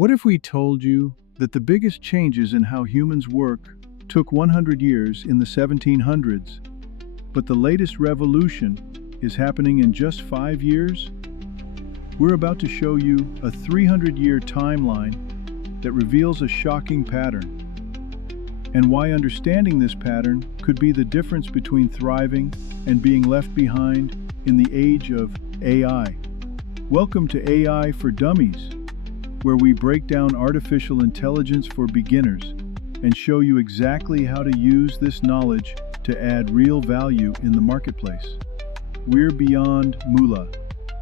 What if we told you that the biggest changes in how humans work took 100 years in the 1700s, but the latest revolution is happening in just 5 years? We're about to show you a 300-year timeline that reveals a shocking pattern, and why understanding this pattern could be the difference between thriving and being left behind in the age of AI. Welcome to AI for Dummies, where we break down artificial intelligence for beginners and show you exactly how to use this knowledge to add real value in the marketplace. We're beyond moolah,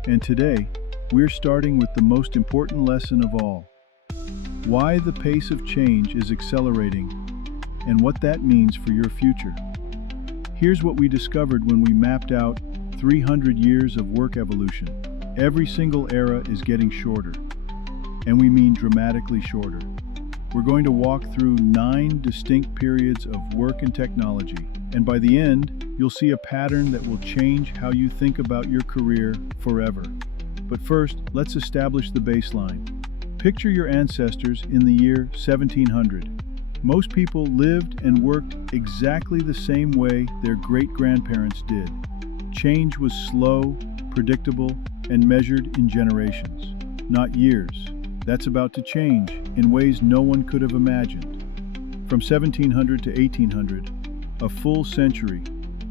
and today we're starting with the most important lesson of all: why the pace of change is accelerating and what that means for your future. Here's what we discovered when we mapped out 300 years of work evolution. Every single era is getting shorter, and we mean dramatically shorter. We're going to walk through 9 distinct periods of work and technology, and by the end, you'll see a pattern that will change how you think about your career forever. But first, let's establish the baseline. Picture your ancestors in the year 1700. Most people lived and worked exactly the same way their great-grandparents did. Change was slow, predictable, and measured in generations, not years. That's about to change in ways no one could have imagined. From 1700 to 1800, a full century,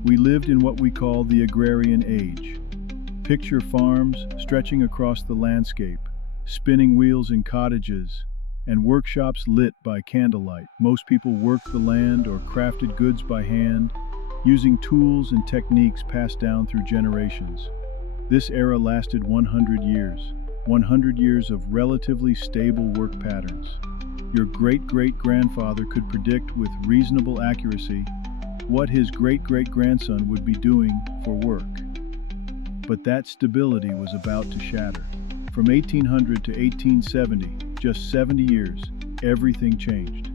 we lived in what we call the Agrarian Age. Picture farms stretching across the landscape, spinning wheels in cottages, and workshops lit by candlelight. Most people worked the land or crafted goods by hand, using tools and techniques passed down through generations. This era lasted 100 years. 100 years of relatively stable work patterns. Your great-great-grandfather could predict with reasonable accuracy what his great-great-grandson would be doing for work. But that stability was about to shatter. From 1800 to 1870, just 70 years, everything changed.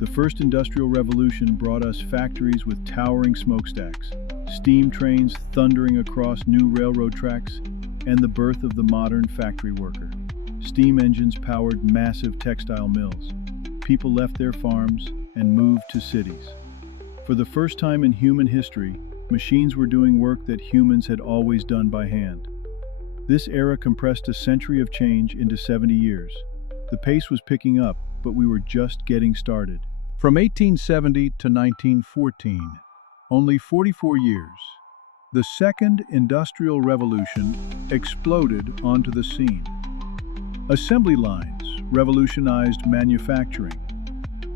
The first industrial revolution brought us factories with towering smokestacks, steam trains thundering across new railroad tracks, and the birth of the modern factory worker. Steam engines powered massive textile mills. People left their farms and moved to cities. For the first time in human history, machines were doing work that humans had always done by hand. This era compressed a century of change into 70 years. The pace was picking up, but we were just getting started. From 1870 to 1914, only 44 years, the Second Industrial Revolution exploded onto the scene. Assembly lines revolutionized manufacturing.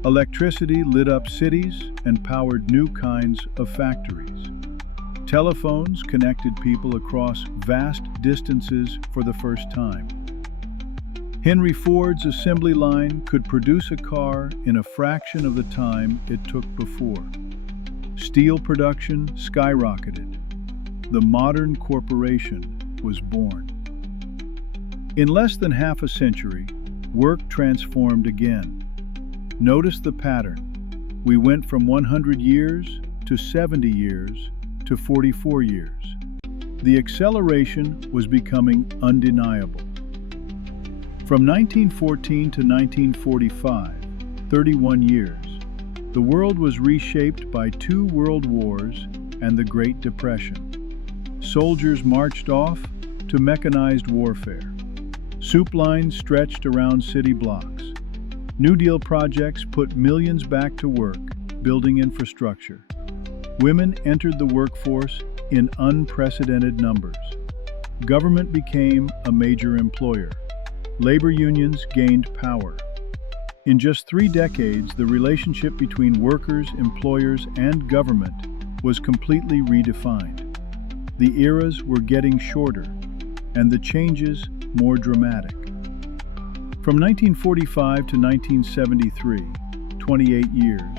Electricity lit up cities and powered new kinds of factories. Telephones connected people across vast distances for the first time. Henry Ford's assembly line could produce a car in a fraction of the time it took before. Steel production skyrocketed. The modern corporation was born. In less than half a century, work transformed again. Notice the pattern. We went from 100 years to 70 years to 44 years. The acceleration was becoming undeniable. From 1914 to 1945, 31 years, the world was reshaped by 2 world wars and the Great Depression. Soldiers marched off to mechanized warfare. Soup lines stretched around city blocks. New Deal projects put millions back to work, building infrastructure. Women entered the workforce in unprecedented numbers. Government became a major employer. Labor unions gained power. In just 3 decades, the relationship between workers, employers, and government was completely redefined. The eras were getting shorter, and the changes more dramatic. From 1945 to 1973, 28 years,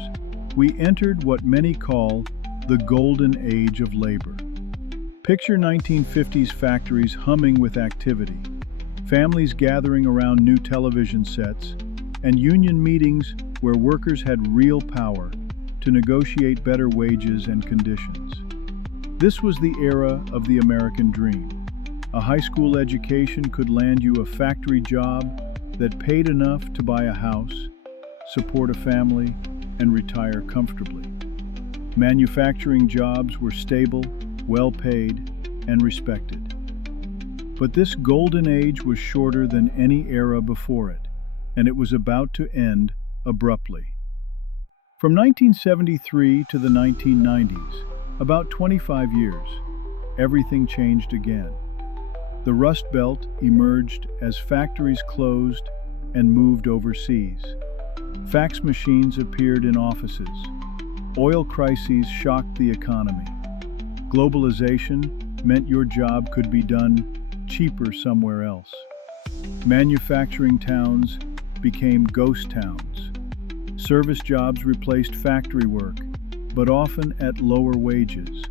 we entered what many call the golden age of labor. Picture 1950s factories humming with activity, families gathering around new television sets, and union meetings where workers had real power to negotiate better wages and conditions. This was the era of the American dream. A high school education could land you a factory job, that paid enough to buy a house, support a family, and retire comfortably. Manufacturing jobs were stable, well-paid, and respected. But this golden age was shorter than any era before it, and it was about to end abruptly. From 1973 to the 1990s, about 25 years, everything changed again. The Rust Belt emerged as factories closed and moved overseas. Fax machines appeared in offices. Oil crises shocked the economy. Globalization meant your job could be done cheaper somewhere else. Manufacturing towns became ghost towns. Service jobs replaced factory work, but often at lower wages.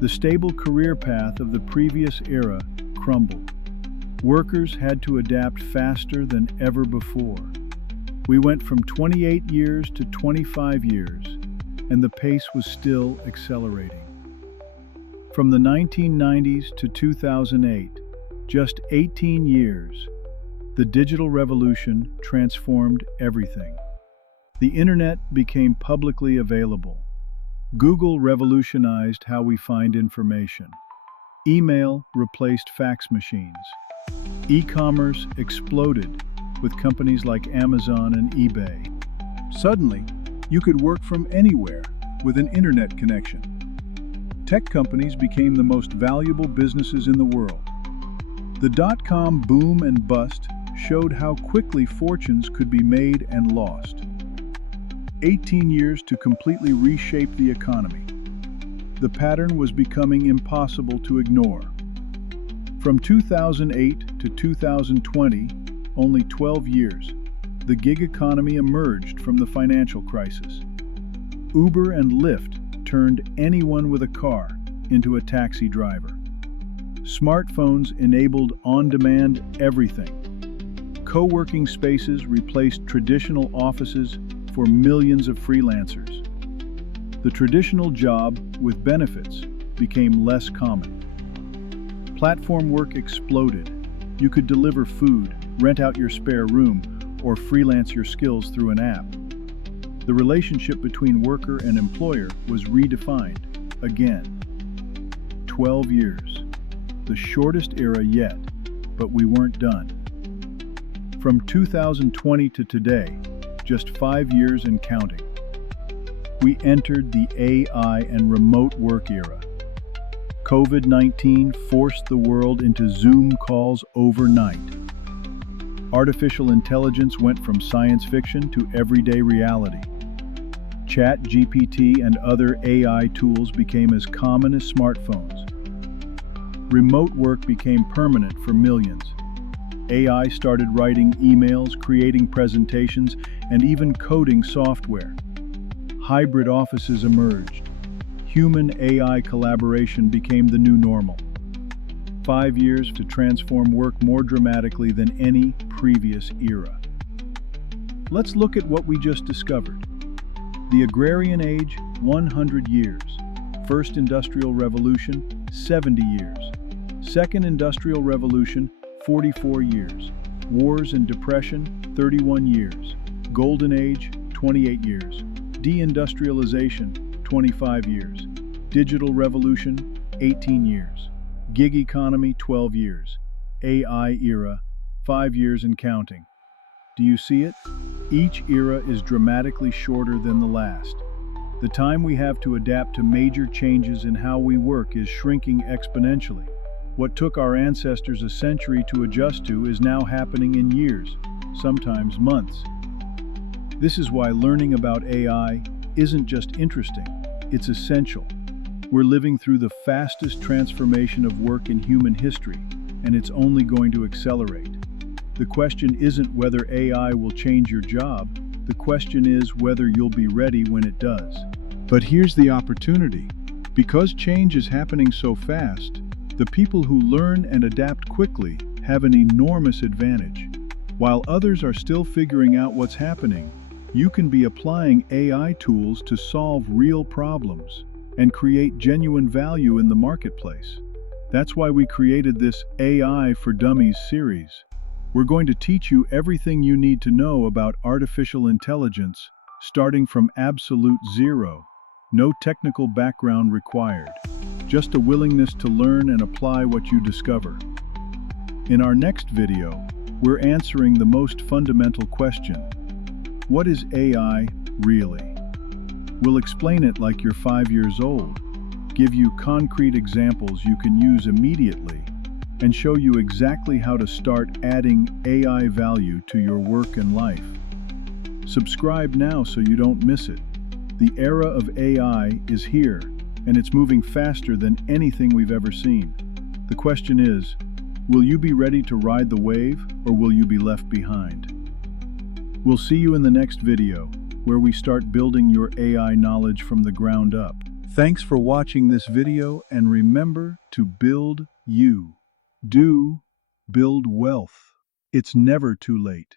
The stable career path of the previous era crumbled. Workers had to adapt faster than ever before. We went from 28 years to 25 years, and the pace was still accelerating. From the 1990s to 2008, just 18 years, the digital revolution transformed everything. The internet became publicly available. Google revolutionized how we find information. Email replaced fax machines. E-commerce exploded with companies like Amazon and eBay. Suddenly, you could work from anywhere with an internet connection. Tech companies became the most valuable businesses in the world. The dot-com boom and bust showed how quickly fortunes could be made and lost. 18 years to completely reshape the economy. The pattern was becoming impossible to ignore. From 2008 to 2020, only 12 years, the gig economy emerged from the financial crisis. Uber and Lyft turned anyone with a car into a taxi driver. Smartphones enabled on-demand everything. Co-working spaces replaced traditional offices for millions of freelancers. The traditional job with benefits became less common. Platform work exploded. You could deliver food, rent out your spare room, or freelance your skills through an app. The relationship between worker and employer was redefined again. 12 years, the shortest era yet, but we weren't done. From 2020 to today, just 5 years and counting, we entered the AI and remote work era. COVID-19 forced the world into Zoom calls overnight. Artificial intelligence went from science fiction to everyday reality. ChatGPT and other AI tools became as common as smartphones. Remote work became permanent for millions. AI started writing emails, creating presentations, and even coding software. Hybrid offices emerged. Human-AI collaboration became the new normal. 5 years to transform work more dramatically than any previous era. Let's look at what we just discovered. The Agrarian Age, 100 years. First Industrial Revolution, 70 years. Second Industrial Revolution, 44 years. Wars and Depression, 31 years. Golden Age, 28 years. Deindustrialization, 25 years. Digital Revolution, 18 years. Gig economy, 12 years. AI era, 5 years and counting. Do you see it? Each era is dramatically shorter than the last. The time we have to adapt to major changes in how we work is shrinking exponentially. What took our ancestors a century to adjust to is now happening in years, sometimes months. This is why learning about AI isn't just interesting, it's essential. We're living through the fastest transformation of work in human history, and it's only going to accelerate. The question isn't whether AI will change your job, the question is whether you'll be ready when it does. But here's the opportunity. Because change is happening so fast, the people who learn and adapt quickly have an enormous advantage. While others are still figuring out what's happening, you can be applying AI tools to solve real problems and create genuine value in the marketplace. That's why we created this AI for Dummies series. We're going to teach you everything you need to know about artificial intelligence, starting from absolute zero. No technical background required, just a willingness to learn and apply what you discover. In our next video, we're answering the most fundamental question: what is AI really? We'll explain it like you're 5 years old, give you concrete examples you can use immediately, and show you exactly how to start adding AI value to your work and life. Subscribe now so you don't miss it. The era of AI is here, and it's moving faster than anything we've ever seen. The question is, will you be ready to ride the wave, or will you be left behind? We'll see you in the next video, where we start building your AI knowledge from the ground up. Thanks for watching this video, and remember to build you. Do build wealth. It's never too late.